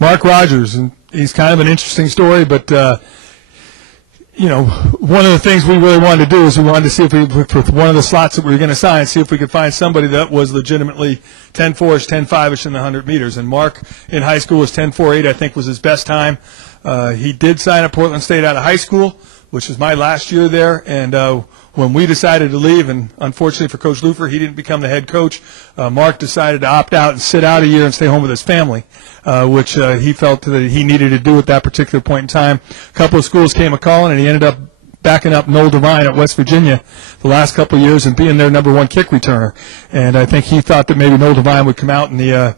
Mark Rogers, and he's kind of an interesting story, but you know, one of the things we really wanted to do is we wanted to see if we, for one of the slots that we were going to sign, see if we could find somebody that was legitimately 10.4-ish, 10.5-ish in the 100 meters. And Mark in high school was 10.48, I think was his best time. He did sign at Portland State out of high school, which was my last year there. And when we decided to leave, and unfortunately for Coach Lufer, he didn't become the head coach, Mark decided to opt out and sit out a year and stay home with his family, which he felt that he needed to do at that particular point in time. A couple of schools came a-calling, and he ended up backing up Noel Devine at West Virginia the last couple of years and being their #1 kick returner. And I think he thought that maybe Noel Devine would come out in the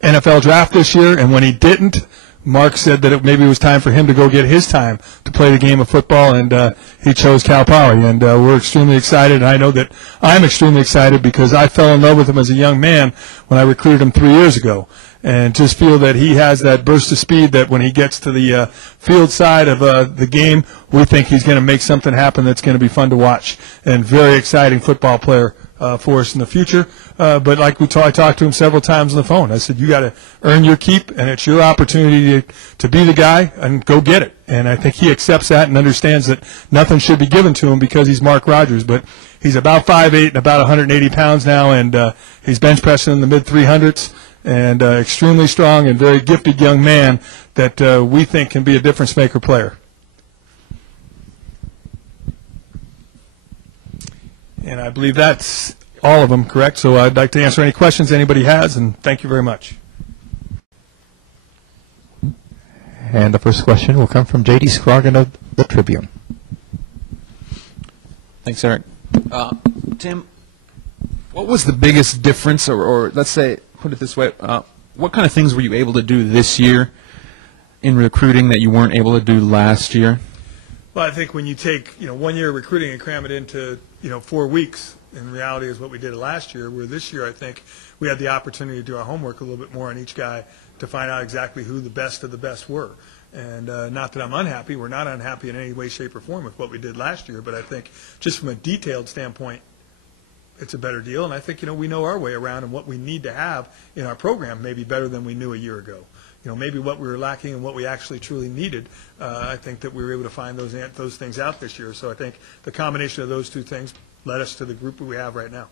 NFL draft this year, and when he didn't, Mark said that maybe it was time for him to go get his time to play the game of football, and he chose Cal Poly. And we're extremely excited, and I know that I'm extremely excited because I fell in love with him as a young man when I recruited him 3 years ago, and just feel that he has that burst of speed that when he gets to the field side of the game, we think he's going to make something happen that's going to be fun to watch, and very exciting football player for us in the future. But like I talked to him several times on the phone. I said, you got to earn your keep, and it's your opportunity to be the guy and go get it. And I think he accepts that and understands that nothing should be given to him because he's Mark Rogers. But he's about 5'8" and about 180 pounds now, and he's bench pressing in the mid-300s, and extremely strong and very gifted young man that we think can be a difference-maker player. And I believe that's all of them, correct? So I'd like to answer any questions anybody has, and thank you very much. And the first question will come from J.D. Scroggin of the Tribune. Thanks, Eric. Tim, what was the biggest difference, or let's say, put it this way, what kind of things were you able to do this year in recruiting that you weren't able to do last year? Well, I think when you take 1 year of recruiting and cram it into 4 weeks, in reality is what we did last year, where this year I think we had the opportunity to do our homework a little bit more on each guy to find out exactly who the best of the best were. And not that I'm unhappy. We're not unhappy in any way, shape, or form with what we did last year, but I think just from a detailed standpoint, it's a better deal. And I think, we know our way around and what we need to have in our program maybe better than we knew a year ago. Maybe what we were lacking and what we actually truly needed, I think that we were able to find those things out this year. So I think the combination of those two things led us to the group we have right now.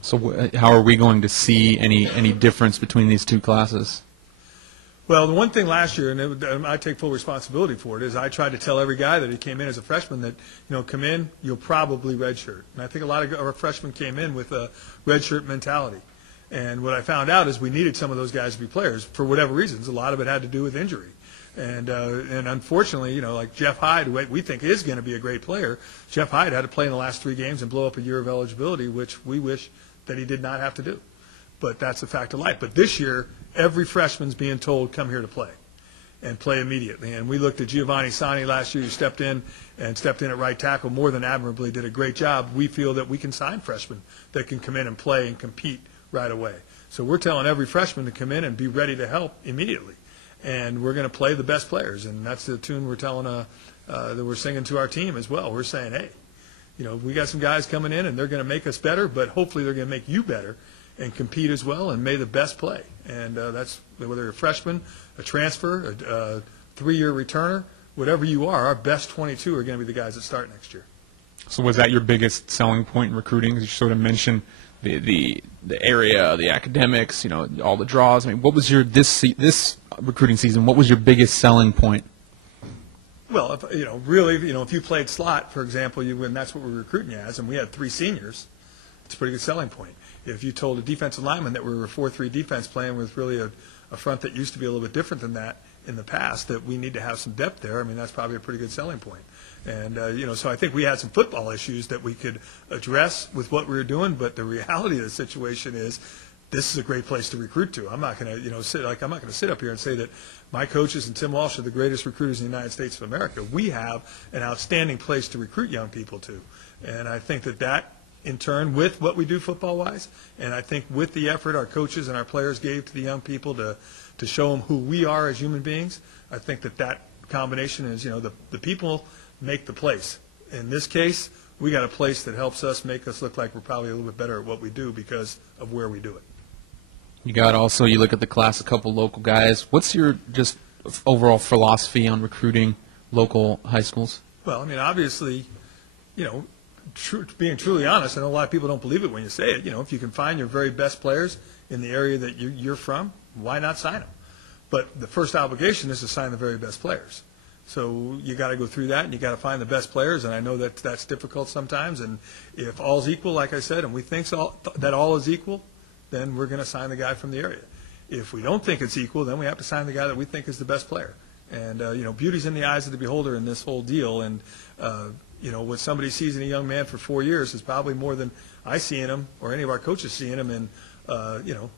So how are we going to see any difference between these two classes? Well, the one thing last year, and I take full responsibility for it, is I tried to tell every guy that he came in as a freshman that, come in, you'll probably redshirt. And I think a lot of our freshmen came in with a redshirt mentality. And what I found out is we needed some of those guys to be players for whatever reasons. A lot of it had to do with injury. And unfortunately, like Jeff Hyde, who we think is going to be a great player, Jeff Hyde had to play in the last 3 games and blow up a year of eligibility, which we wish that he did not have to do. But that's a fact of life. But this year, every freshman's being told, come here to play, and play immediately. And we looked at Giovanni Sani last year, who stepped in at right tackle more than admirably, did a great job. We feel that we can sign freshmen that can come in and play and compete right away. So we're telling every freshman to come in and be ready to help immediately. And we're going to play the best players. And that's the tune we're telling that we're singing to our team as well. We're saying, hey, we got some guys coming in and they're going to make us better, but hopefully they're going to make you better and compete as well and may the best play. And that's whether you're a freshman, a transfer, a 3-year returner, whatever you are, our best 22 are going to be the guys that start next year. So was that your biggest selling point in recruiting? You sort of mentioned the area, the academics, all the draws. I mean, what was your this recruiting season? What was your biggest selling point? Well, if you played slot, for example, and that's what we're recruiting you as, and we had 3 seniors, it's a pretty good selling point. If you told a defensive lineman that we were a 4-3 defense playing with really a front that used to be a little bit different than that in the past, that we need to have some depth there, I mean, that's probably a pretty good selling point. And, so I think we had some football issues that we could address with what we were doing, but the reality of the situation is this is a great place to recruit to. I'm not going to, sit up here and say that my coaches and Tim Walsh are the greatest recruiters in the United States of America. We have an outstanding place to recruit young people to. And I think that in turn, with what we do football-wise, and I think with the effort our coaches and our players gave to the young people to show them who we are as human beings, I think that combination is, the people make the place. In this case, we got a place that helps us make us look like we're probably a little bit better at what we do because of where we do it. You got also, you look at the class, a couple local guys. What's your just overall philosophy on recruiting local high schools? Well, I mean, obviously, you know, being truly honest, I know a lot of people don't believe it when you say it. You know, if you can find your very best players in the area that you're from, why not sign them? But the first obligation is to sign the very best players. So you got to go through that, and you got to find the best players. And I know that that's difficult sometimes. And if all's equal, like I said, and we think that all is equal, then we're going to sign the guy from the area. If we don't think it's equal, then we have to sign the guy that we think is the best player. And you know, beauty's in the eyes of the beholder in this whole deal. And you know, what somebody sees in a young man for 4 years is probably more than I see in him or any of our coaches see in him in you know,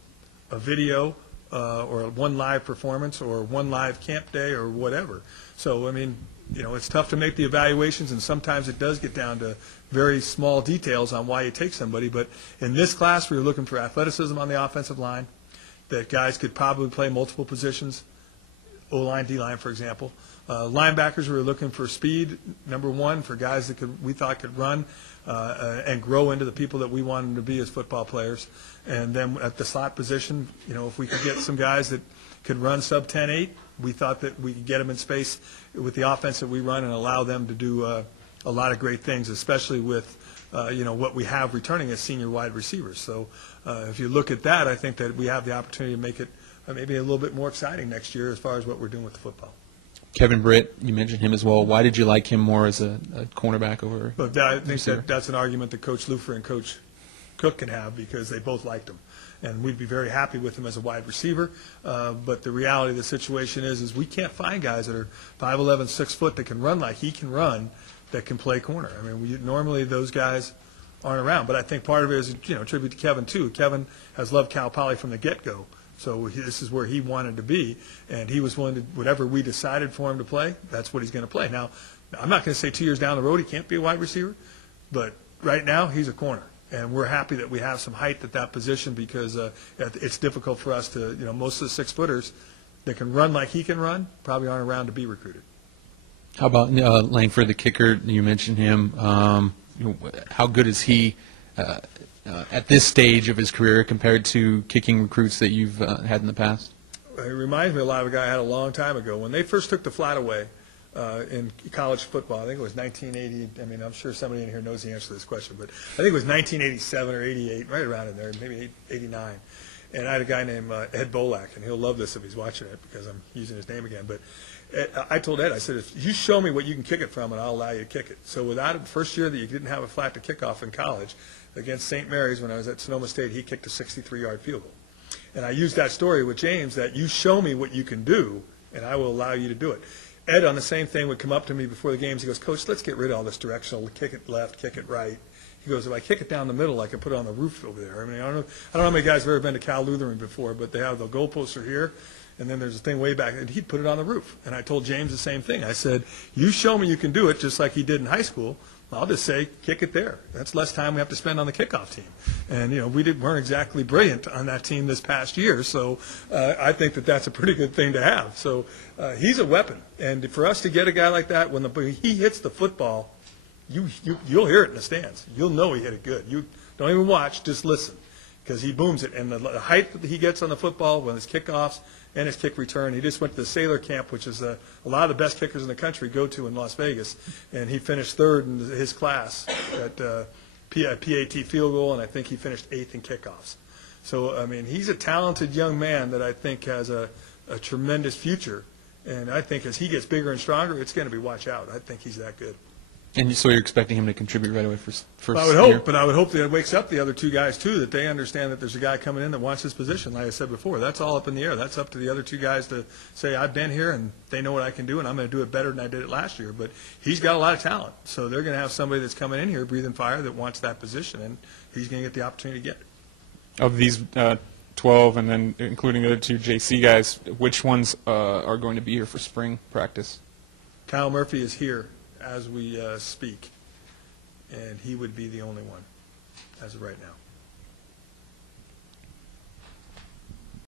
a video or one live performance or one live camp day or whatever. So I mean, you know, it's tough to make the evaluations, and sometimes it does get down to very small details on why you take somebody. But in this class, we were looking for athleticism on the offensive line, that guys could probably play multiple positions, O-line, D-line, for example. Linebackers, we were looking for speed, number one, for guys that we thought could run and grow into the people that we wanted them to be as football players. And then at the slot position, you know, if we could get some guys that could run sub 10-8, we thought that we could get them in space with the offense that we run and allow them to do a lot of great things, especially with you know, what we have returning as senior wide receivers. So if you look at that, I think that we have the opportunity to make it maybe a little bit more exciting next year as far as what we're doing with the football. Kevin Britt, you mentioned him as well. Why did you like him more as a cornerback over? But I think that's an argument that Coach Lufer and Coach Cook can have, because they both liked him. And we'd be very happy with him as a wide receiver. But the reality of the situation is we can't find guys that are 5'11", 6 foot that can run like he can run, that can play corner. I mean, normally those guys aren't around. But I think part of it is, you know, a tribute to Kevin too. Kevin has loved Cal Poly from the get-go. So this is where he wanted to be, and he was willing to, whatever we decided for him to play, that's what he's going to play. Now, I'm not going to say 2 years down the road he can't be a wide receiver, but right now he's a corner. And we're happy that we have some height at that position, because it's difficult for us to, you know, most of the 6-footers that can run like he can run probably aren't around to be recruited. How about Langford, the kicker? You mentioned him. You know, how good is he at this stage of his career compared to kicking recruits that you've had in the past? It reminds me a lot of a guy I had a long time ago. When they first took the flat away in college football, I think it was 1980. I mean, I'm sure somebody in here knows the answer to this question, but I think it was 1987 or 88, right around in there, maybe 89. And I had a guy named Ed Bolak, and he'll love this if he's watching it, because I'm using his name again. But I told Ed, I said, if you show me what you can kick it from, and I'll allow you to kick it. So without it, the first year that you didn't have a flat to kick off in college, against St. Mary's when I was at Sonoma State, he kicked a 63-yard field goal. And I used that story with James, that you show me what you can do, and I will allow you to do it. Ed, on the same thing, would come up to me before the games. He goes, Coach, let's get rid of all this directional, kick it left, kick it right. He goes, if I kick it down the middle, I can put it on the roof over there. I mean, I don't know how many guys have ever been to Cal Lutheran before, but they have the goalposts are here, and then there's a thing way back, and he'd put it on the roof. And I told James the same thing. I said, you show me you can do it, just like he did in high school. I'll just say, kick it there. That's less time we have to spend on the kickoff team. And, you know, weren't exactly brilliant on that team this past year, so I think that that's a pretty good thing to have. So he's a weapon. And for us to get a guy like that, when he hits the football, you'll hear it in the stands. You'll know he hit it good. You don't even watch, just listen, because he booms it. And the height that he gets on the football when his kickoffs and his kick return. He just went to the Sailor Camp, which is a lot of the best kickers in the country go to in Las Vegas, and he finished third in his class at PAT field goal, and I think he finished 8th in kickoffs. So, I mean, he's a talented young man that I think has a tremendous future, and I think as he gets bigger and stronger, it's going to be watch out. I think he's that good. And so you're expecting him to contribute right away first I would hope, but I would hope that it wakes up the other two guys, too, that they understand that there's a guy coming in that wants his position. Like I said before, that's all up in the air. That's up to the other two guys to say, I've been here, and they know what I can do, and I'm going to do it better than I did it last year. But he's got a lot of talent, so they're going to have somebody that's coming in here breathing fire that wants that position, and he's going to get the opportunity to get it. Of these 12, and then including the other two JC guys, which ones are going to be here for spring practice? Kyle Murphy is here as we speak, and he would be the only one as of right now.